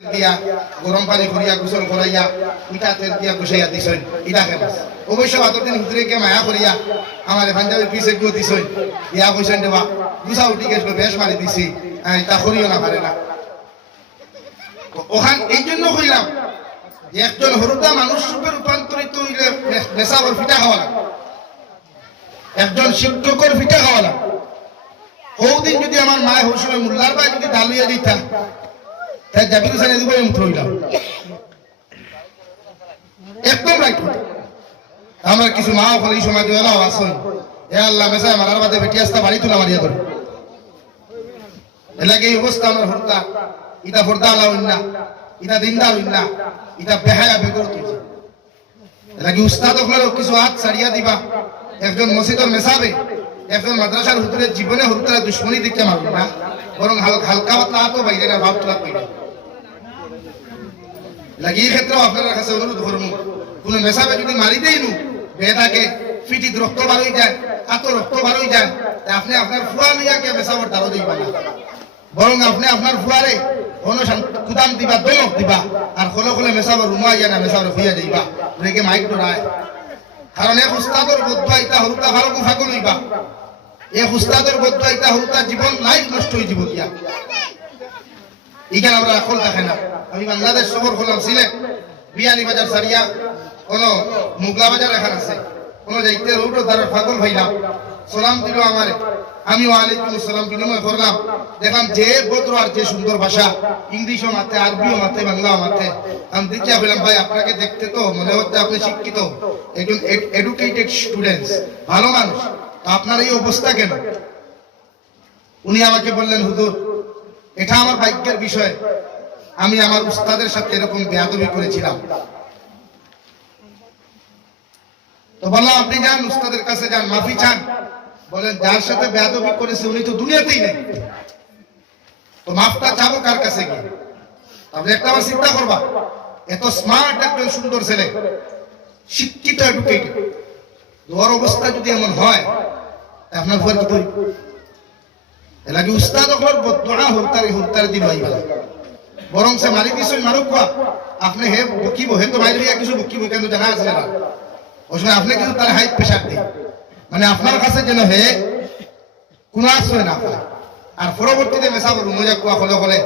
দিয়া, গরম পানি একজন হরুদা মানুষ রূপে রূপান্তরিত হইলে নেশাবর ফিটা একজন শিক্ষকের ফিটা খাওয়া লাগে। ওদিন যদি আমার মায় হৌসলে মোল্লার ভাই যদি ডালিয়া দিতা তাই হইলাম। একদম আমরা কিছু মা ওখানে এই সময় আসুন এ আল্লাহ মেসায় মারার বাদে বেটি আসতা বাড়ি মারিয়া ধরে। এলাকে এই অবস্থা আমার ইটা আলা ইটা দিনদার ইটা বেহায়া বেগর তুইছে এলাকি উস্তাদ কিছু হাত ছাড়িয়া দিবা। একজন মসজিদের মেসাবে, একজন মাদ্রাসার হুতুরে জীবনে হুতুরা দুশ্মনী দিকে মারবে না। বরং হাল- হালকা পাতলা হাতও বাইরে না, ভাব তোলা বাইরে লাগি এই ক্ষেত্রেও আপনার কাছে অনুরোধ করব কোন মেসাবে যদি মারি দেই নু। বেদাকে ফিটিত রক্ত বার হয়ে যায় হাত রক্ত বার হয়ে যায় আপনি আপনার ফুয়া লইয়া কে মেসাবর দারো দিবা না। বরং আপনি আপনার ফুয়ারে কুদাম দিবা দমক দিবা। আর খোলে খোলে মেসাবর রুমা ইয়া না মেসাবর হইয়া দিবা। রেগে মাইক ডরায় কারণ এক উস্তাদর বদ্ধ আইতা হরুতা ভালো গুফাগো লইবা এক উস্তাদর বদ্ধ আইতা হরুতা জীবন লাইফ নষ্ট হয়ে জীবন ইয়া এখানে আমরা এখন দেখে না। আমি বাংলাদেশ সফর করলাম সিলেট। বিয়ানি বাজার সারিয়া, কোন মুগলা বাজার এখানে আছে। কোন যাইতে রুটো তার ফাগল ভাইলাম সালাম দিল আমারে। আমি ওয়ালাইকুম সালাম বিনিময় করলাম। দেখলাম যে বদ্র আর যে সুন্দর ভাষা, ইংলিশও মাতে, আরবিও মাতে, বাংলাও মাতে। আমি দেখিয়া বললাম ভাই, আপনাকে দেখতে তো মনে হচ্ছে আপনি শিক্ষিত। একজন এডুকেটেড স্টুডেন্টস ভালো মানুষ। আপনার এই অবস্থা কেন? উনি আমাকে বললেন, হুজুর এটা আমার ভাগ্যের বিষয়। আমি আমার উস্তাদের সাথে এরকম বেয়াদবি করেছিলাম। তো বললাম, আপনি যান, উস্তাদের কাছে যান, মাফি চান। বলেন, যার সাথে বেয়াদবি করেছে, উনি তো দুনিয়াতেই নেই। তো মাফটা চাবো কার কাছে গিয়ে? তাহলে একটা আমার চিন্তা করবা, এত স্মার্ট একজন সুন্দর ছেলে, শিক্ষিত এডুকেটেড ওর অবস্থা যদি এমন হয় আপনার তৈরি এলাকি উস্তাদ অকলর বদুয়া হুরতারি হুরতারি দি বালা বরং সে মারি দিছই মারুক কোয়া? আপনি হে বকিব হে তো মারি দিয়া কিছু বকিব কিন্তু জানা আছে না? ওই সময় আপনি কিন্তু তার হাইট প্রেশার দিই মানে আপনার কাছে যেন হে কোনো আশ্রয় না পায় আর পরবর্তীতে মেসাব রুমজা কোয়া হলে হলে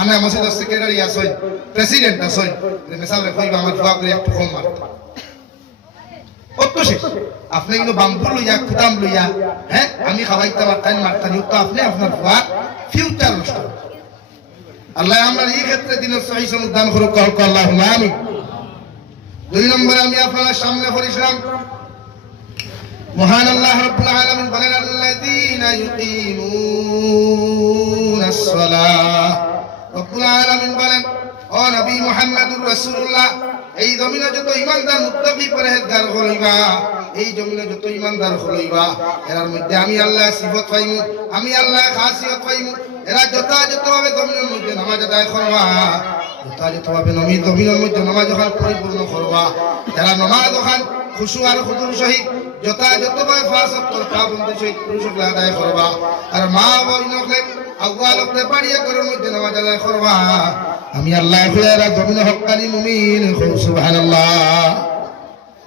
আমি মসজিদের সেক্রেটারি আসই প্রেসিডেন্ট আসই মেসাবরে কইবা আমার দোয়া করে একটু কম মারতে। কত শেষ আপনি কিন্তু বাম্পুর লইয়া, খুদাম লইয়া হ্যাঁ আমি খাওয়াইতাম আর তাই তো আপনি আপনার ফিউচার আল্লাহ আমরা এই ক্ষেত্রে দিনের সহি কহক আল্লাহ আমি দুই নম্বরে আমি আপনার সামনে পড়েছিলাম মহান আল্লাহ রব্বুল আলামিন বলেন, আল্লাযীনা ইউকিমুনাস সালাহ রব্বুল আলামিন বলেন, ও নবী মুহাম্মদুর রাসূলুল্লাহ এই জমিনে যত ইমানদার মুত্তাকি পরহেজগার হইবা, এই জমিনে যত ইমানদার হইবা এর মধ্যে আমি আল্লাহ সিফত পাইমু, আমি আল্লাহ খাসিয়ত পাইমু, এরা যথাযথভাবে জমিনের মধ্যে নামাজ আদায় করবা, যথাযথভাবে নমি জমিনের মধ্যে নামাজ ওখান পরিপূর্ণ করবা। এরা নামাজ ওখান খুশু আর খুদুর সহিত যথাযথভাবে ফাঁসত পাবন্দি সহিত পুরুষকে আদায় করবা, আর মা বইনকে আগুয়ালকতে পাড়িয়ে করে মধ্যে নামাজ আদায় করবা। আমি আল্লাহ জমিনে হকানি মুমিন। সুবহানাল্লাহ।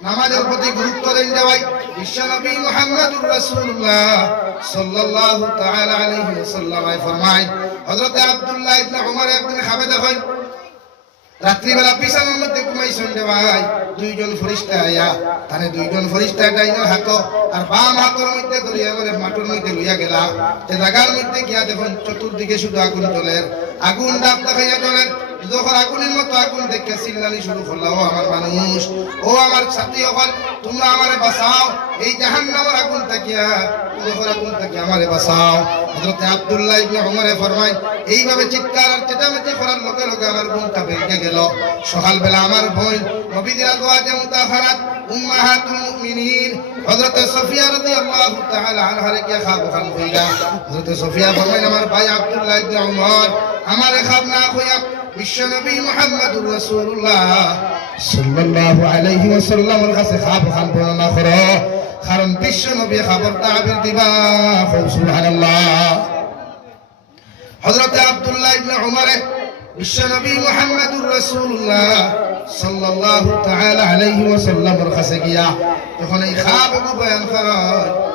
নামাজের প্রতি গুরুত্ব দেন যাওয়াই বিশ্বনবী মুহাম্মদুর রাসূলুল্লাহ সাল্লাল্লাহু তাআলা আলাইহি ওয়াসাল্লাম ফরমায়, হযরত আব্দুল্লাহ ইবনে উমর একদিন খাবে দেখেন রাত্রিবেলা পিছনের মধ্যে ঘুমাইছেন রে ভাই। দুইজন ফরিস্তা আয়া তাহলে দুইজন ফরিস্তা ডাইনের হাত আর বাম হাতের মধ্যে ধরিয়া মানে মাটির মধ্যে লইয়া গেলা যে জায়গার মধ্যে গিয়া দেখুন, চতুর্দিকে শুধু আগুন জ্বলের আগুন ডাব দেখাইয়া জ্বলের যখন আগুনের মতো আগুন দেখে চিল্লানি শুরু করলাম ও আমার মানুষ, ও আমার সাথী হল তোমরা আমারে বাঁচাও, এই জাহান্নামের আগুন থাকিয়া আগুন থাকি আব্দুল্লাহ এইভাবে চিৎকার আর করার লগে লগে আমার গেল। সকালবেলা আমার সফিয়া আমার ভাই আব্দুল্লাহ ইবনে খাব না হইয়া বিশ্বনবী মুহাম্মদুর রাসূলুল্লাহ সাল্লাল্লাহু আলাইহি ওয়াসাল্লামের কাছে খাব খান বর্ণনা করো। কারণ বিশ্বনবী খবর তাবির দিবা সুবহানাল্লাহ। হযরত আব্দুল্লাহ ইবনে উমরে বিশ্বনবী মুহাম্মদুর রাসূলুল্লাহ সাল্লাল্লাহু তাআলা আলাইহি ওয়াসাল্লামের কাছে গিয়া তখন এই খাব বয়ান করায়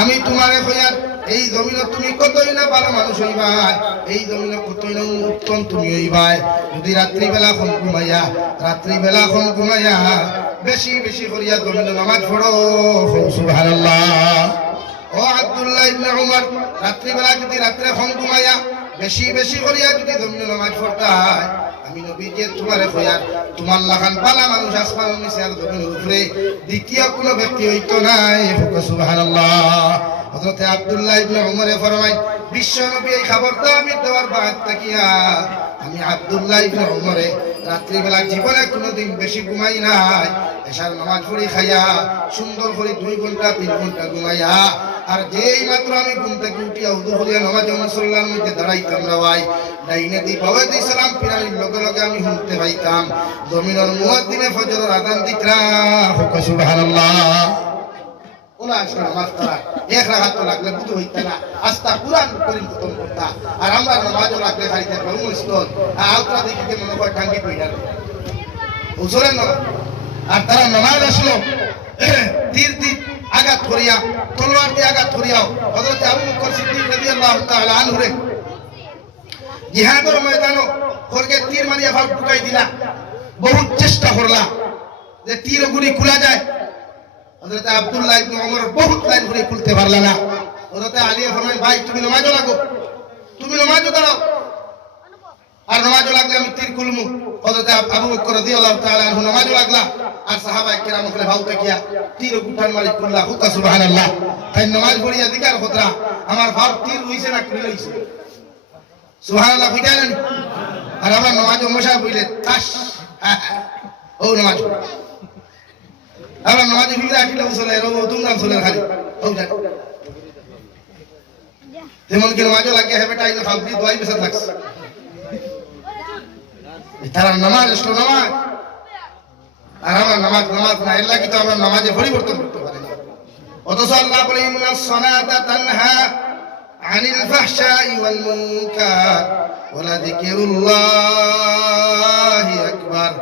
আমি তোমারে এই জমিনে তুমি কতই না ভালো মানুষ হইবা এই জমিনে কতই না উত্তম তুমি হইবাই। যদি রাত্রি বেলা খন ঘুমাইয়া রাত্রি বেলা খন ঘুমাইয়া বেশি বেশি করিয়া জমিনে নামাজ পড়ো। সুবহানাল্লাহ। ও আব্দুল্লাহ ইবনে উমর রাত্রি বেলা যদি রাত্রে খন ঘুমাইয়া বেশি বেশি করিয়া যদি জমিনে নামাজ পড়তাই আমি নবী যে তোমারে কইয়ার তোমার লাগান পালা মানুষ আসমান নিচে আর জমিনের উপরে, দ্বিতীয় কোনো ব্যক্তি হইতো নাই। সুবহানাল্লাহ। হযরত আব্দুল্লাহ ইবনে উমরে ফরমায় বিশ্ব নবী এই খবরটা আমি দেওয়ার বাদ তাকিয়া আমি আব্দুল্লাহ ইবনে উমরে রাত্রিবেলা জীবনে কোনোদিন বেশি ঘুমাই নাই। এসার নামাজ পড়ি খাইয়া, সুন্দর করে দুই ঘণ্টা, তিন ঘণ্টা ঘুমাইয়া, আর যেই মাত্র আমি ঘুম থেকে উঠিয়া উদু করিয়া নামাজ মুসল্লার মধ্যে দাঁড়াইতাম রাওয়াই ডাইনে দি বাবা দি সালাম ফিরানির লগে লগে আমি শুনতে পাইতাম। জমিনের মুয়াদ্দিনে ফজরের আদান হুক সুবহানাল্লাহ। পড়া, এক লাগলে আস্তা আর আমরা লাগলে আর দেখিতে না? আর তারা তীর আঘাত করিয়া, তলোয়ার দিয়ে আঘাত করিয়াও হযরত আবু বকর সিদ্দিক রাদিয়াল্লাহু তীর মারিয়া ভাব ঢুকাই দিলা। বহুত চেষ্টা করলা যে তীর গুলি খোলা যায়। হযরত আব্দুল্লাহ ইবনে ওমর বহুত লাইন ঘুরে খুলতে পারলা না। হযরত আলী ফরমায় ভাই, তুমি নামাজও লাগো। তুমি নামাজও দাঁড়াও। আর নামাজও লাগলে আমি তীর খুলমু। হযরত আবু বকর রাদিয়াল্লাহু তাআলা আনহু নামাজও লাগলা। আর সাহাবায়ে কেরাম ওখানে ভাউতে কিয়া তীর গুঠান মালিক কুল্লা হুকা, সুবহানাল্লাহ। তাই নামাজ পড়িয়া দিকার খতরা, আমার ভাব তীর হইছে না, খুলে হইছে সুবহানাল্লাহ কইতালেন আর আমার নামাজও মশা বইলে তাস ও নামাজ। আমরা নামাজে ফিরে আসলে চলে এরকম দুমদাম চলে খালি। যেমন কি নামাজও লাগে হেবে টাইলে খালতি দোয়াই বেসা থাকছে। তারা নামাজ আসলো নামাজ। আর আমার নামাজ নামাজ না, এর লাগি তো আমরা নামাজে পরিবর্তন করতে পারি। অথচ আল্লাহ বলে, ইন্না সনাতা তানহা আনিল ফাহশাই ওয়াল মুনকার ওয়ালা যিকিরুল্লাহি আকবার।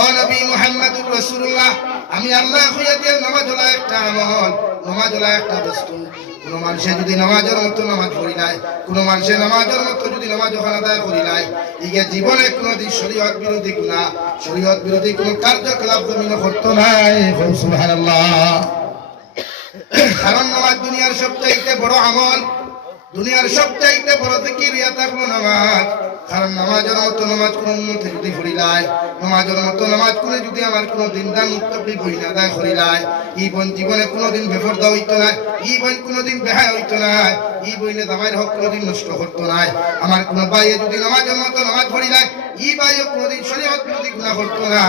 ও নবী মুহাম্মদুর রাসূলুল্লাহ আমি আল্লাহ হইয়া দিয়ে নামাজ হলো একটা আমল, নামাজ হলো একটা বস্তু। কোন মানুষে যদি নামাজের মতো নামাজ পড়ি নাই, কোন মানুষে নামাজের মতো যদি নামাজ ওখানে আদায় করি নাই ইগে জীবনে কোনদিন শরীয়ত বিরোধী গুণা শরীয়ত বিরোধী কোন কার্যকলাপ জমিনে করতো নাই। কারণ নামাজ দুনিয়ার সবচাইতে বড় আমল, দুনিয়ার সবচাইতে বড় জিকির ইয়া থাকল নামাজ। কারণ নামাজের মতো নামাজ কোন মতে যদি করিলাই নামাজের মতো নামাজ করে যদি আমার কোনো দিন দান মুক্তি বই না দায় লায় ই বোন জীবনে কোনোদিন বেফরদা হইতো না ই বোন কোনোদিন বেহায় হইতো না ই বইনে দামাইয়ের হক কোনোদিন নষ্ট করতো না। আমার কোনো বাইয়ে যদি নামাজের মতো নামাজ পড়িলাই ই বাইয়ে কোনোদিন শরীয়ত বিরোধী গুণা করতো না।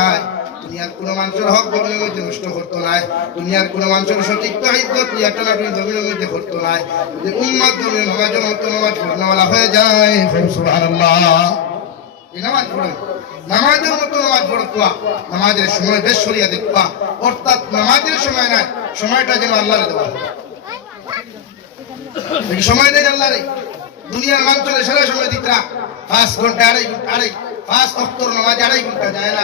দুনিয়ার কোনো মানুষের হক মধ্যে নষ্ট করতো নাই। দুনিয়ার মানুষের সঠিক নাটনি জমিনের মধ্যে করতো নাই। উম্মাদ নামাজের মতো হয়ে যায়। সুবহানাল্লাহ। এই নামাজ পড়ে। নামাজের নামাজ নামাজের সময় বেশ সরিয়া দেখবা। অর্থাৎ নামাজের সময় নাই, সময়টা যেন আল্লাহরে দেওয়া সময় আল্লাহ রে দুনিয়ার মানুষের সেরা সময় দিতরা। পাঁচ ঘণ্টা, আড়াই ঘণ্টা, আড়াই পাঁচ অক্টর নামাজ আড়াই ঘণ্টা যায় না।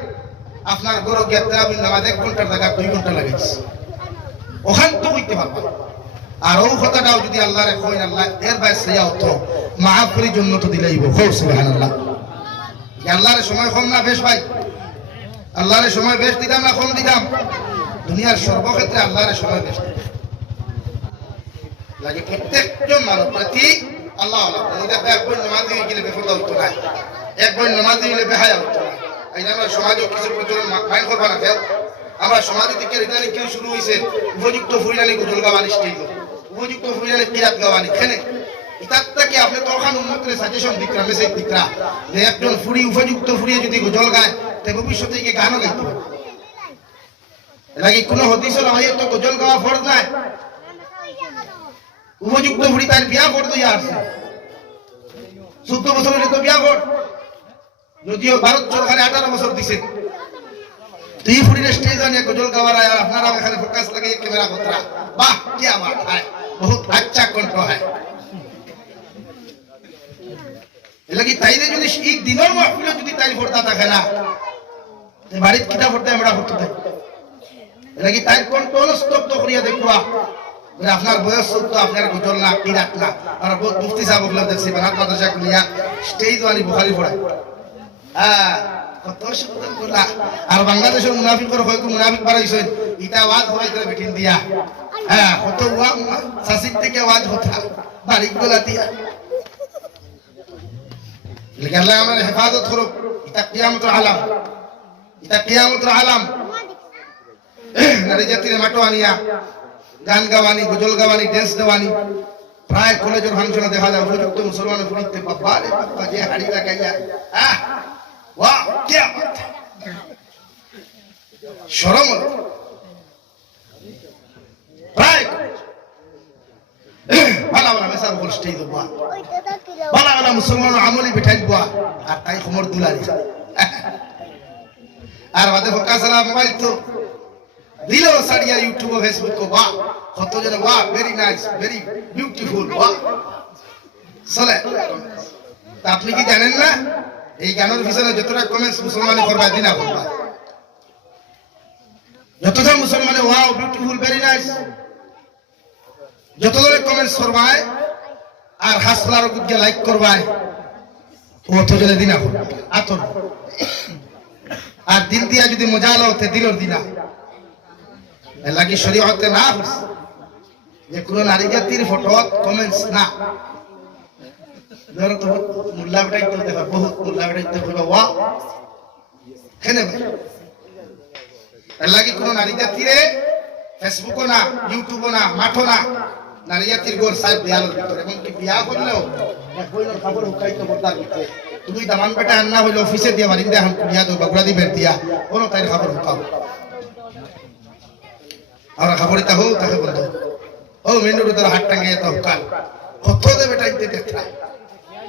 আপনার গরু গিয়া তেরাবি নামাজ এক ঘণ্টার জায়গা, দুই ঘণ্টা লাগাইছে ওখান তো কইতে পারবা আর ও কথাটাও যদি আল্লাহ রে কইন, আল্লাহ এর বাইরে সেয়া অত মাহফিরি জন্য তো দিলাইব খুব সুবহানাল্লাহ। আল্লাহর সময় কম না, বেশ ভাই। আল্লাহর সময় বেশ দিতাম না, কম দিতাম। দুনিয়ার সর্বক্ষেত্রে আল্লাহর সময় বেশ। লাগে প্রত্যেকজন মানব প্রতি আল্লাহ আল্লাহ। এক বই নামাজ দিয়ে গেলে বেফরদা হইতো না এক বই নামাজ দিয়ে গেলে বেহায়া হইতো এই আমরা সমাজে থেকে রিটার্নিং কেউ শুরু হয়েছে উপযুক্ত ফুরিলানি গোসল গাওয়ানি স্টেজ উপযুক্ত ফুরিলানি কিরাত গাওয়ানি খেনে ইতার থেকে আপনি তো ওখানে সাজেশন দিকরা মেসেজ দিকরা যে একজন ফুরি, উপযুক্ত ফুরিয়ে যদি গজল গায়, তে ভবিষ্যতে গিয়ে গানও গাইতে পারে। লাগি কোনো হদিসের হয় তো গজল গাওয়া ফরজ নাই? উপযুক্ত ফুরি তার বিয়া করতে আসছে চোদ্দ বছর হলে তো বিয়া কর। যদিও ভারত সরকারে আঠারো বছর দিছে। তুই ফুটিরে স্টেজ যদি এক দিনের যদি তাই ফোরতা থাকে না বাড়িত কিটা ফোরতা আমরা ফোরতে স্তব্ধ করিয়া দেখবা আপনার বয়স চোদ্দ আপনার গোজল না কি না। আর বহুত মুফতি সাহেব দেখছি বারাত মাদ্রাসা খুলিয়া স্টেজ ওয়ালি ফোড়ায় আর বাংলাদেশের মুনাফিকর হয়তো মুনাফিক বাড়াইছেন, ইটা ওয়াজ হইতে বেঠিন দিয়া। হ্যাঁ কত ওয়া সাসিক থেকে ওয়াজ হতা, বাড়িক গলা দিয়া। লেকিন আল্লাহ আমাদের হেফাজত করুক, ইটা কিয়ামতের আলাম। নারী জাতির মাটো আনিয়া, গান গাওয়ানি, গজল গাওয়ানি ড্যান্স দেওয়ানি। প্রায় কলেজের ফাংশনে দেখা যায় উপযুক্ত মুসলমান আহ! वाह क्या बात है শরম হলো। প্রায় ভালো ভালো মেসা বল স্টেজ দেবো ভালো ভালো মুসলমান আমলি বিঠাই দেবো আর তাই খমর দুলারি আর বাদে ফোকা সালা মোবাইল তো দিল সারিয়া ইউটিউব ফেসবুক কো বাহ কত জন বাহ ভেরি নাইস ভেরি বিউটিফুল বাহ চলে তা আপনি কি জানেন না এই গানের পিছনে যতটা কমেন্টস মুসলমানে করবা, দিনা করবা যতটা মুসলমানে ওয়াও বিউটিফুল ভেরি নাইস যত ধরে কমেন্টস করবায় আর হাসলার গুজে লাইক করবায়, ও তো জনে দিনা করবা আতর। আর দিল দিয়া যদি মজা লো তে দিলর দিনা। লাগি শরীয়তে না যে কোন নারী জাতির ফটো কমেন্টস না। ধরো তো মুল্লা বেটাইতে দেখা বহুত মুল্লা বেটাইতে কইবা ওয়া। কেনে ভাই লাগি কোন নারী জাতিরে ফেসবুকও না, ইউটিউবও না, মাঠও না। নারী জাতির গোর সাহেব বিয়ালোর ভিতরে, এবং কি বিয়া করলেও? খবর হুকাই তো বর্দার ভিতরে। তুমি দামান বেটা আন্না হইল অফিসে দিয়া দো বগুড়া দিয়া তাই খবর হুকাও খবরই তা ও মেনুর তোর তো কত দে বেটা ইতে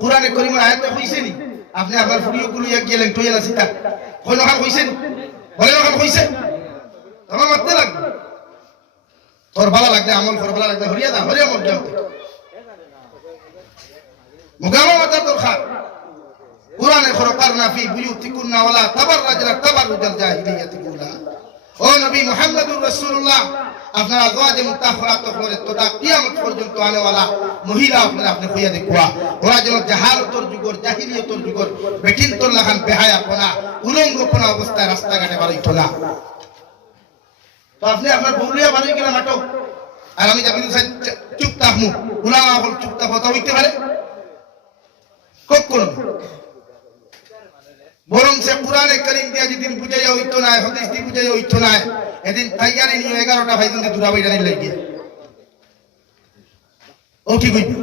কোরআনে করিমের আয়াতে হইছে নি আপনি আপনারগুলো এক গেলেন টইয়া না সিতা। কই নখান হইছে বলে নখান হইছে তোমার মারতে লাগবে। তোর ভালো লাগবে, আমল কর ভালো লাগবে, হরিয়া দা, হরিয়া মর যাও মুগামা মাতার দরকার। কোরআনে খরকার না ফি বুয়ুতিকুন্না ওয়ালা তাবাররাজনা তাবাররুজাল উলা ও নবী মুহাম্মদুর রাসূলুল্লাহ আপনার আজওয়াজে মুতাহহারাত করে তোটা কিয়ামত পর্যন্ত আনেওয়ালা মহিলা আপনারা আপনি হইয়া দেখুয়া। ওরা যেন জাহালতর যুগর, জাহিলিয়তর যুগর বেঠিন তোর লাগান বেহায়া কোনা উলঙ্গ কোনা অবস্থায় রাস্তাঘাটে বাড়াইতো না তো আপনি আপনার বউলিয়া বাড়ি গেলে নাটক আর আমি যাবি চুপ থাকমু উলামা বল চুপ কথা হইতে পারে? কখন বরং সে কোরআনে করিম দিয়া যেদিন বুঝাইয়া হইতো না হাদিস দি বুঝাইয়া হইতো না এদিন তাইয়ারে নিয়ে এগারোটা ভাই দিন দুরা বাইরা নিয়ে লাগিয়ে ও কি কইবি?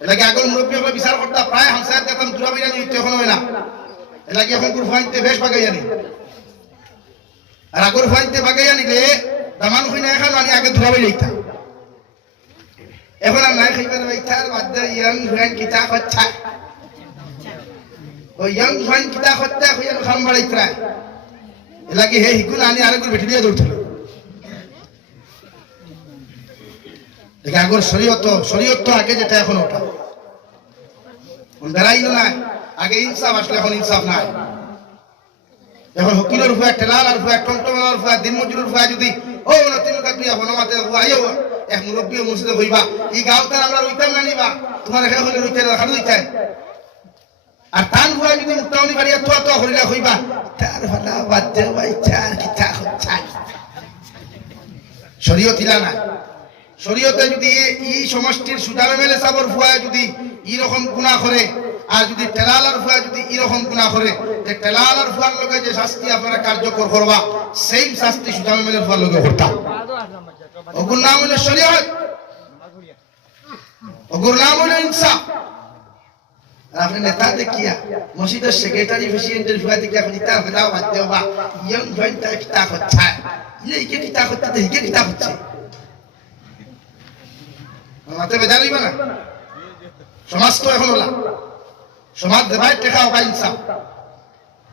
এলাকি আগল মুরব্বী হলে বিচার করতা, প্রায় হামসার দেখতাম দুরা বাইরা নিয়ে এখন হয় না। এলাকি এখন গুর ফাইতে বেশ বাগাইয়া নি। আর আগর ফাইতে বাগাইয়া নিলে, দামান হই না, এখন আনি আগে দুরা বাইরা ইতা এখন আর নাই খাইবার বাইতার বাদ ইয়াং হুয়ান, কিতা হচ্ছা yang fan kita khotta ko yan kham bari tra lagi he hikun ani are বেটি দিয়ে দৌড়ছিল। দেখে আগর শরীয়ত শরীয়ত আগে যেটা এখন ওটা। বেড়াইলো না আগে ইনসাফ আসলে এখন ইনসাফ নাই। এখন হকিলের উপরে ঠেলার উপরে টমটমের উপরে দিন মজুরের উপরে যদি, ও না তিন কাজ দিয়া হনমাতে আইও, এক মুরব্বী মসজিদে হইবা। এই গাঁওতার আমরা রইতাম না নিবা। তোমার এখানে হইলে রইতে রাখা রইতাই আর তান ভুয়া যদি মুক্তাউনি বাড়িয়া তোয়া তোয়া হরিলা হইবা তার ভালা বাদ্যে ভাই চার কিতা হচ্ছে শরীয়ত ইলা না। শরীয়তে যদি এই সমষ্টির সুদামে মেলে সাবর ফুয়া যদি এরকম গুণা করে আর যদি টেলালার ফুয়া যদি এরকম গুণা করে যে টেলালার ফুয়ার লগে যে শাস্তি আপনারা কার্যকর করবা, সেই শাস্তি সুদামে মেলে ফুয়ার লগে করতাম ওগুর নাম হলো শরীয়ত। ওগুর নাম হলো ইনসাফ। আপনি নেতা দেখিয়া, মসজিদের সেক্রেটারি প্রেসিডেন্টের ফুয়া দেখিয়া আপনি তা ফেলাও বাধ্য বা ইয়ং জয়েন্টটা কিতা হচ্ছে। ইয়ে ইকে কিতা হচ্ছে, তো কিতা হচ্ছে। মাতে না? সমাজ তো এখন ওলা। সমাজ দেবাই টেকা হবা ইনসাফ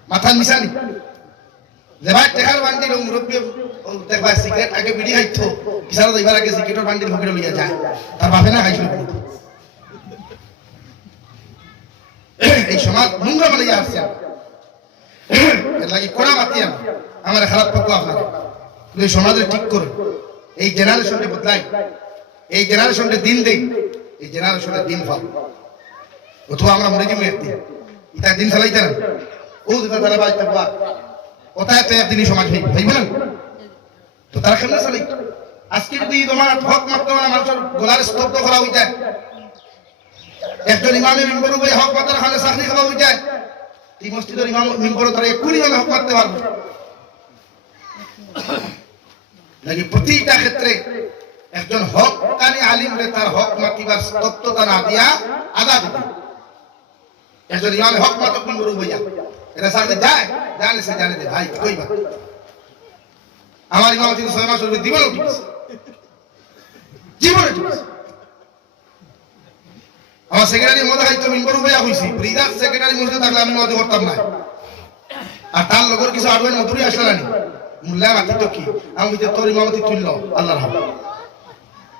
মাথা নিশানি দেবাই টেকার বান্ডিল মুরব্বী দেখবা সিগারেট আগে বিড়ি কিসারা দইবার আগে সিগারেটের বান্ডিল ভোগের লইয়া যায়। তার বাপে না খাইছিল এই সমাজ নোংরা বানাইয়া আসছে এর লাগি কোনা মাতি আমার খারাপ পাবো আপনারা। কিন্তু এই সমাজে ঠিক করুন। এই জেনারেশনকে বদলাই। এই জেনারেশনকে দিন দেই এই জেনারেশনের দিন ফল। অথবা আমরা মরে যাব একদিন। ইটা দিন চালাইতে না। ও দুটা তারা বাড়িতে বা কোথায় তো একদিনই সমাজ হইব। হইব না? তো তারা কেমনে চালাই আজকে যদি তোমার হক মাত্র মানুষের গোলার স্তব্ধ করা যায় একজন ইমামে মিম্বর উপরে হক খানে চাকরি খাওয়া হয়ে যায়। এই মসজিদের ইমাম মিম্বর তারা এক্ষুনি ইমামে হক মারতে পারবে নাকি প্রতিটা ক্ষেত্রে একজন হক কানি আলিমরে তার হক মাতিবার তত্ত্বতা না দিয়া আদা দিতে একজন ইমামে হক মাতক মিম্বর হইয়া এটা সামনে যায়? জানে সে, জানে ভাই কইবা আমার ইমামতি তো ছয় মাস হইবে জীবন উঠে গেছে জীবন উঠে গেছে আমার সেক্রেটারি মধ্যে হয়তো মিম্বর হইয়া হইছি রিজার্ভ সেক্রেটারি মধ্যে থাকলে আমি মধ্যে করতাম না আর তার লগর কিছু আড়ুয়ের মধুরই আসলে না মুল্লা মাতি তো কি? আমি যে তোর ইমামতি তুলল আল্লাহর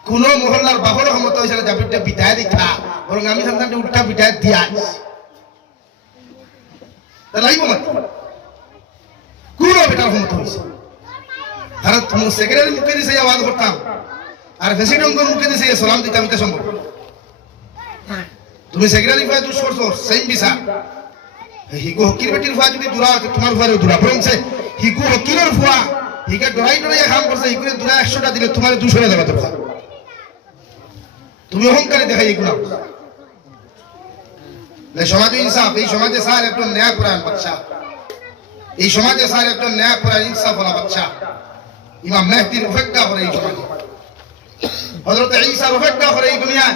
কোন মহল্লার বাবর রহমত হয়েছে জাবিরটা বিদায় দিতা বরং আমি সন্তানটা উল্টা বিদায় দিয়া তা লাগবো মাতি কোন বেটার ক্ষমতা হয়েছে তুমি সেক্রেটারি মুখে দিছে আওয়াজ করতাম। আর প্রেসিডেন্ট মুখে দিছে সালাম দিতাম এটা সম্ভব? তুমি সেক্রেটারি ভাই দুষ করছ সেম বিচার হিগু হকির বেটির ফুয়া যদি দূরা আছে তোমার ফুয়ারে দূরা বরং সে হিগু হকিরের ফুয়া হিগে ডরাই ডরাই কাম করছে হিগুরে দূরা একশোটা দিলে তোমার দুশো যাবে তো ফুয়া তুমি অহংকারে দেখাই এগুলো সমাজে ইনসাফ এই সমাজে স্যার একজন ন্যায় পুরাণ বাদশাহ। এই সমাজে স্যার একজন ন্যায় পুরাণ ইনসাফ ওলা বাদশাহ। ইমাম মেহদির উপেক্ষা করে এই সমাজে। হজরত ঈসার উপেক্ষা করে এই দুনিয়ায়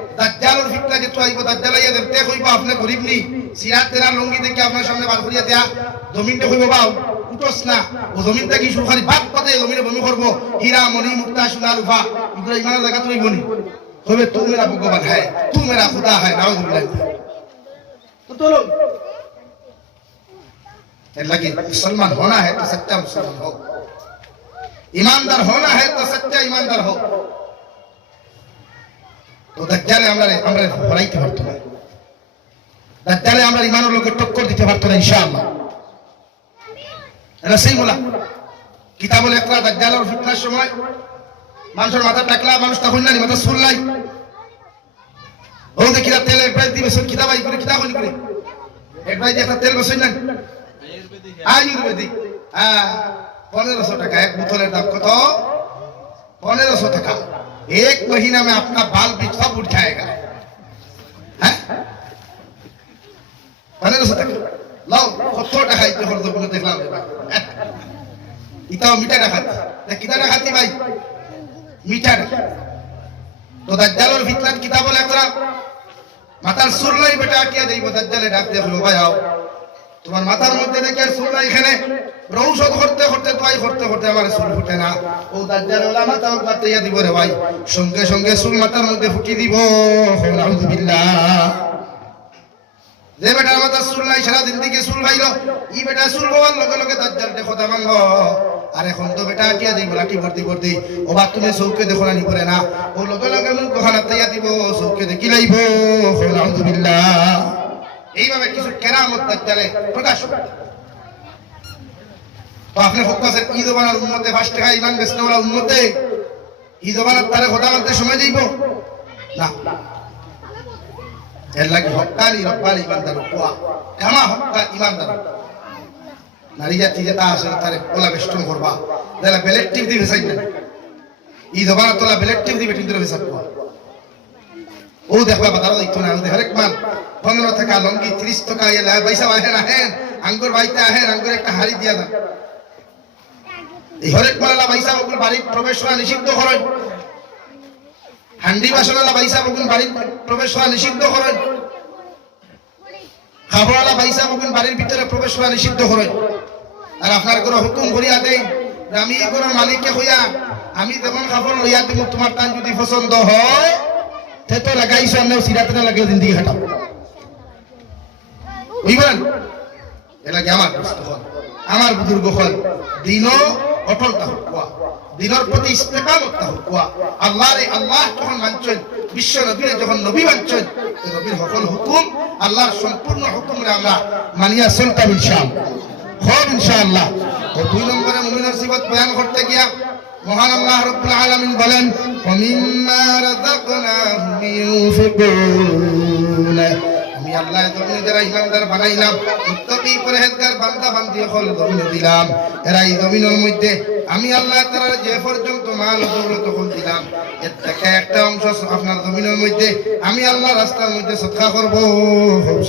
দাজ্জালের ফিতনা যে তো আইব দাজ্জালাইয়া দেন তে কইব আপনি গরিব নি? সিরাত তেরা লঙ্গি দেখি আপনার সামনে বার করিয়া দেয়া। জমিনটা কইব বাও উঠোস না। ও জমিনটা কি সুখারি? ভাগ পাতে জমিনে বমি করব। হীরা, মণি, মুক্তা সোনা রূপা। এগুলো ইমানের জায়গা তুই বনি। তবে তুই মেরা ভগবান হ্যায় তুই মেরা খুদা হ্যায় নাউজুবিল্লাহ তো চলুন। لگے মুসলমান হোনা হ্যায় তো سچا মুসলমান ہو ইমানদার হোনা হ্যায় তো سچا ইমানদার ہو তো দাজ্জালে আমরা আমরা হরাইতে পারতো না। দাজ্জালে আমরা ইমানের লোকে টক্কর দিতে পারতো না, ইনশাআল্লাহ। এটা কিতাবুল একলা দাজ্জালের ফিতনার সময় মানুষের মাথা টাকলা, মানুষ তখন না মাথা সুরলাই ওতে কিতা তেল এডভাইস দিবে সব কিতাব আই করে, কিতাব আই করে। এডভাইস একটা তেল বসই না আয়ুর্বেদিক। হ্যাঁ পনেরোশো টাকা, এক বোতলের দাম কত? পনেরোশো টাকা। एक महीना में आपका बाल भी सब उठ जाएगा हैं पंद्रह सौ टका लाओ সত্তর টাকা ইতে খরচ করে দেখলাম রে ভাই ইতাও মিঠা খাতি তা কিতা খাতি ভাই মিঠা তো দাজ্জালের ফিতনাত কিতাব লেখরা মাথার সুরলাই বেটা আকিয়া দেইব দাজ্জালে ডাক দেখলো ভাই আও তোমার মাথার মধ্যে দেখে সুর এখানে? করতে করতে করতে করতে আমার ফুটে না। ও দাজ্জাল ওলা, মাথা দিব রে ভাই। সঙ্গে সঙ্গে মাথার মধ্যে ফুটি দিব। আউযুবিল্লাহ যে চুল নাই সারা দিন থেকে চুল ই বেটা চুল হওয়ার লগে লগে তার জালটে কথা ভাঙব আর এখন তো বেটা আটিয়া দিব লাঠি ভর্তি ভর্তি ও বা তুমি চৌকে দেখো না, নিপরে না। ও লগে লগে মুখ খানা তাইয়া দিব, চৌকে দেখি লাইব। আলহামদুলিল্লাহ এইভাবে কিছু কেরামত দাজ্জালে প্রকাশ। তো আপনি ঈদ বানার উন্মতে ফার্স্ট টাকা ইমান বেসতে বলা উন্মতে ঈদ বানার তারে কথা বলতে সময় না। এর লাগে হকানি রব্বানি ইমানদার কোয়া কামা হক্কা ইমানদার। নারী জাতি যেটা আসলে তারে ওলা বেষ্টন করবা। যারা বেলেক্টিভ দিবে চাই ঈদ বানার তোলা বেলেক্টিভ দিবে, কিন্তু বেসাব কোয়া ও দেখবা বাজারও দেখতো না ওদের হরেক মাল পনেরো টাকা লঙ্গি, ত্রিশ টাকা এলা পয়সা আহেন আহেন আঙ্গুর বাইতে আহেন আঙ্গুর একটা হাড়ি দিয়া পয়সা বকুল প্রবেশ করা নিষিদ্ধ করেন হান্ডি বাসনালা পয়সা বকুল বাড়ির প্রবেশ করা নিষিদ্ধ করেন খাবড়ালা পয়সা বকুল বাড়ির ভিতরে প্রবেশ করা নিষিদ্ধ করেন আর আপনার হুকুম করিয়া আমি কোনো মালিককে হইয়া আমি যেমন কাপড় লইয়া দিব, তোমার টান যদি পছন্দ হয় তে তো লাগাইছো আমি সিরাতে না লাগিয়ে জিন্দিগি হাঁটাও বুঝবেন এটা কি আমার হল। আমার বুজুর্গ হল দিন অটল তাহ কোয়া দিনের প্রতি ইস্তেকামত তাহ কোয়া আল্লাহ রে আল্লাহ যখন মানছেন, বিশ্ব নবীরে যখন নবী মানছেন নবীর সকল হুকুম আল্লাহর সম্পূর্ণ হুকুম রে আমরা মানিয়া চলতাম ইনশাআল্লাহ। হব ইনশাআল্লাহ। ও দুই নম্বরে মুমিনের সিবত বয়ান করতে গিয়া মহান আল্লাহ রব্বুল বলেন ওমিম্মা রাযাকনাহুম আমি আল্লাহ জমিনে যারা ইমানদার বানাইলাম মুত্তাকি পরহেজগার বান্দা বান্দি হল জমিনে দিলাম। এরা এই জমিনের মধ্যে আমি আল্লাহ তারা যে পর্যন্ত মাল দৌলত হল দিলাম। এর থেকে একটা অংশ আপনার জমিনের মধ্যে আমি আল্লাহ রাস্তার মধ্যে সৎকা করব।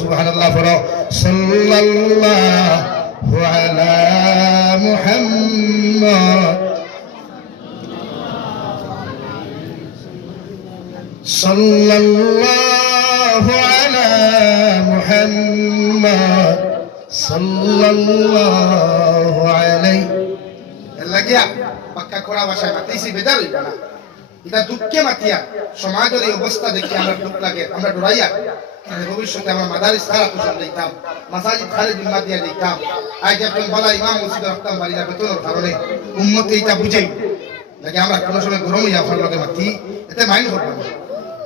সুবহানাল্লাহ পড়ো, সাল্লাল্লাহু আলা صلى الله على محمد صلى الله عليه লাগিয়া পাক্কা করা ভাষায় মাতিছি বেজার হইবা না এটা দুঃখে মাতিয়া সমাজের এই অবস্থা দেখি আমরা দুঃখ লাগে আমরা ডরাইয়া কিন্তু ভবিষ্যতে আমরা মাদারিস সারা তুষার দিতাম মাসাজিদ খালি জিম্মা দিয়া দিতাম আজ একজন বলা ইমাম মসজিদ রাখতাম বাড়িরা বেতনের কারণে উম্মতে এটা বুঝাই লাগে আমরা কোনো সময় গরম হইয়া আপনার লগে মাতি এতে মাইন্ড করবো না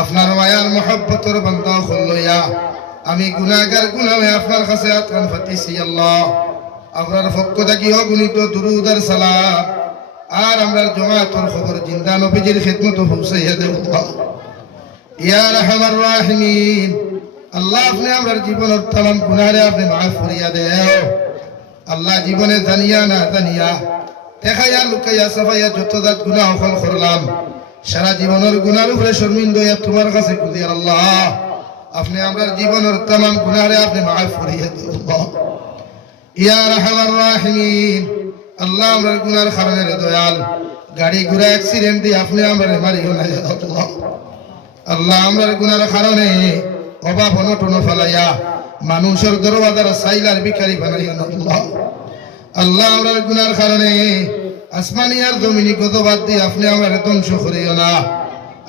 আপনার মায়ার মহব্বতর বান্দা হল ইয়া। আমি গুনাহগার গুনাহে আপনার কাছে আতকান ফাতিছি আল্লাহ। আপনার পক্ষ থেকে অগণিত দুরুদার সালাম। আর আমরা জমাতর খবর জিন্দা নবীজির খিদমত পৌঁছাইয়া দেব ইয়া রাহমার রাহিমিন। আল্লাহ, আপনি আমরা জীবনের তামাম গুনাহরে আপনি মাফ করিয়া দেও। আল্লাহ, জীবনে জানিয়া না জানিয়া, দেখাইয়া লুকাইয়া, সাফাইয়া যত জাত গুনাহ ফল করলাম। সারা জীবনের গুনার উপরে শর্মিন্দ তোমার কাছে কুদিয়ার আল্লাহ, আপনি আমরা জীবনের তামাম গুনাহরে আপনি মাফ করিয়া ইয়া রাহমার রাহিমিন, আল্লাহ আমরা গুনার কারণে দয়াল, গাড়ি ঘোড়া অ্যাক্সিডেন্ট দিয়ে আপনি আমরা ইয়া আল্লাহ। আমরা গুনার কারণে অভাব অনটন ফেলাইয়া মানুষের দরবাজার সাইলার ভিখারি বানাইয়া আল্লাহ আমরা গুনার কারণে আসমানি আর জমিনি কত বাদ দিয়ে আপনি আমার ধ্বংস করিও না।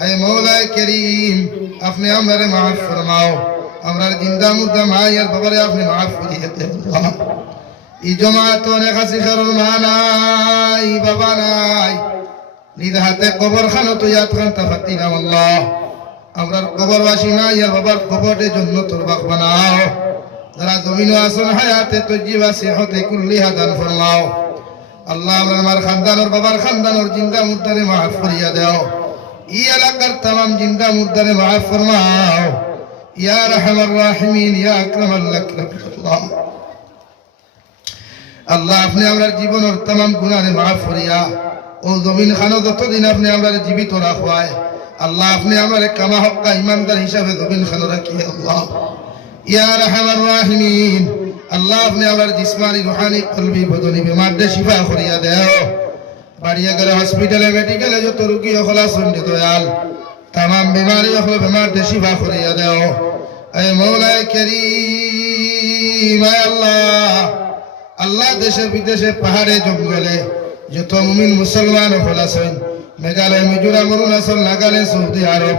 আয় মৌলায় করিম, আপনি আমার মাফ ফরমাও। আমরা জিন্দা মুর্দা মায়ের বাবারে আপনি মাফ করিয়ে দেন ই জমাত অনেক আছে, কারণ মা নাই, বাবা নাই। নিজ হাতে কবর খানো তো ইয়াদ খান তা ফাতিলাম আল্লাহ। আমরা কবরবাসী না ইয়া বাবার কবরের জন্য তোর বাক বানাও। যারা জমিন আসন হায়াতে তজ্জিবা সেহতে কুল্লিহা দান ফরমাও। আল্লাহ আমরা খানদানোর বাবার খানদানোর জিন্দা মুর্দারে মাফ করিয়া দেও। ই এলাকার তাম জিন্দা মুর্দারে মাফ ফরমাও। ইয়া রহমান রাহিমিন, ইয়া আকরাম আল্লাহ আল্লাহ আপনি আমার জীবনের তাম গুণারে মাফ করিয়া, ও জমিন খানো যতদিন আপনি আমার জীবিত রাখবায় আল্লাহ আপনি আমার কামা হক্কা ইমানদার হিসাবে জমিন খানো রাখিয়ে আল্লাহ। ইয়া রহমান রাহিমিন। আল্লাহ আপনি আমার জিসমানি, রুহানি, কলবি, বদনি দেও। বাড়িয়া গেলে হসপিটালে, মেডিকেলে যত রুগী হলা সন্ডে দয়াল তাম বিমারি হল বিমার দে শিফা করিয়া দেও। এ মৌলায় করিম আল্লাহ। আল্লাহ দেশে বিদেশে পাহাড়ে, জঙ্গলে যত মুমিন মুসলমান হল আছেন মেঘালয়, মিজোরাম, অরুণাচল, নাগাল্যান্ড, সৌদি আরব,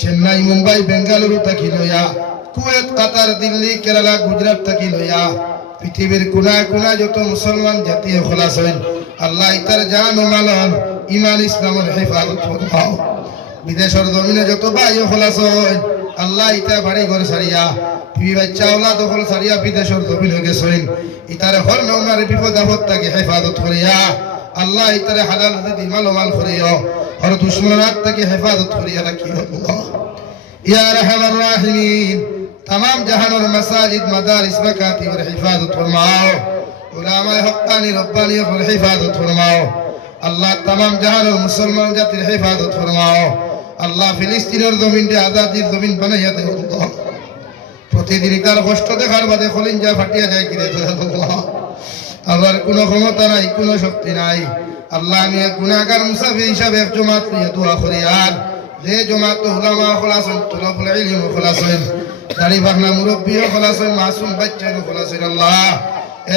চেন্নাই, মুম্বাই, বেঙ্গালুরু থাকি লইয়া কুয়েত, কাতার, দিল্লি, কেরালা, গুজরাট থাকি লইয়া পৃথিবীর কোনায় কোনায় যত মুসলমান জাতি হল আছেন আল্লাহ ইতার জান মালন ইমান ইসলামের হেফাজত ফরমাও বিদেশের জমিনে যত ভাই হল আছেন আল্লাহ ইতা বাড়ি ঘর সারিয়া বিবি বাচ্চা ওলা দখল সারিয়া বিদেশের জমিনে গেছেন ইতারে হর নৌনারে বিপদ আপদ তাকে হেফাজত করিয়া, আল্লাহ ইতারে হালাল রিদি মাল মাল করিও, হর দুশ্মনাত তাকে হেফাজত করিয়া রাখিও। ইয়া রহমান রাহিমিন تمام جہان اور مساجد مدارس مکاتب اور حفاظت فرماؤ علماء حقانی ربانی اور حفاظت فرماؤ اللہ تمام جہان اور مسلمان جاتر حفاظت فرماؤ আল্লাহ ফিলিস্তিনের জমিনটি আজাদির জমিন বানাইয়া দেয় প্রতিদিন তার কষ্ট দেখার বাদে কলিঞ্জা ফাটিয়া যায় কিনে আবার কোনো ক্ষমতা নাই, কোনো শক্তি নাই। আল্লাহ আমি গুণাগার মুসাফি হিসাবে এক জমাত নিয়ে দোয়া করি। আর যে জমাত হলামা খোলাসন তুলফুল ইলিম খোলাসন দাড়ি বাগনা মুরব্বী খোলাছেন মাসুম বাচ্চা খোলাছেন আল্লাহ।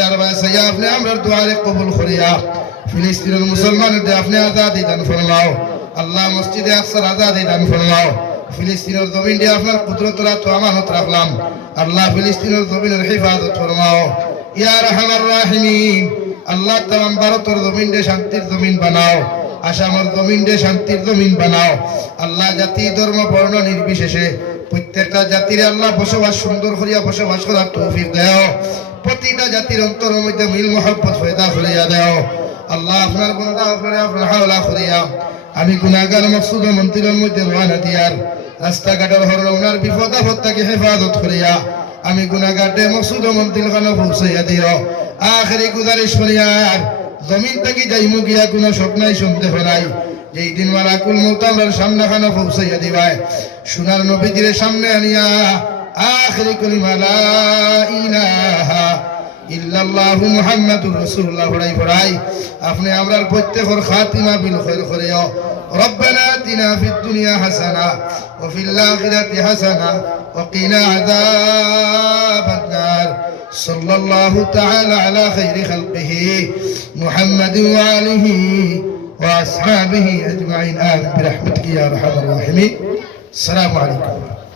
এর ভাই আপনি আমরা দোয়ারে কবুল করিয়া ফিলিস্তিনের মুসলমানের দে আপনি আজাদি দান ফরমাও। আল্লাহ মসজিদে আকসার আজাদি দান ফরমাও। ফিলিস্তিনের জমিন দিয়ে আপনার কুদরতরা তো আমানত রাখলাম। আল্লাহ ফিলিস্তিনের জমিনের হেফাজত ফরমাও। ইয়া রহমান রাহিমিন, আল্লাহ তাম ভারতের জমিন দিয়ে শান্তির জমিন বানাও। আসামের জমিন দিয়ে শান্তির জমিন বানাও। আল্লাহ জাতি, ধর্ম, বর্ণ নির্বিশেষে প্রত্যেকটা জাতির আল্লাহ বসবাস, সুন্দর করিয়া বসবাস করার তৌফিক দেও। প্রতিটা জাতির অন্তরের মধ্যে মিল মহব্বত ফয়দা করিয়া দেও। আল্লাহ আপনার বন্ধা আপনার আপনার হাওলা করিয়া আমি গুনাগার মকসুদ মন্দিরের মধ্যে রওনা দিয়ার। রাস্তাঘাটের হর ওনার বিপদ আপদ তাকে হেফাজত করিয়া আমি গুনাগাটে মকসুদ মন্দির খানে পৌঁছাইয়া দিও। আখেরি গুজারিশ করিয়ার জমিন থেকে যাইমু গিয়া কোনো স্বপ্নাই শুনতে ফেরাই যেই দিন মারা কুল মৌত আমরা সামনে খানে পৌঁছাইয়া দিবাই সোনার নবীজির সামনে আনিয়া আখেরি কলিমা লা ইলাহা ইল্লাল্লাহু মুহাম্মাদুর রাসূলুল্লাহ পড়াই পড়াই আপনি আমরার প্রত্যেকের খাতিমা বিল খাইর করিও ربنا آتنا في الدنيا حسنة وفي الآخرة حسنة وقنا عذاب النار صلى الله تعالى على خير خلقه محمد وآله وأصحابه أجمعين. آمين. برحمتك يا أرحم الراحمين. السلام عليكم.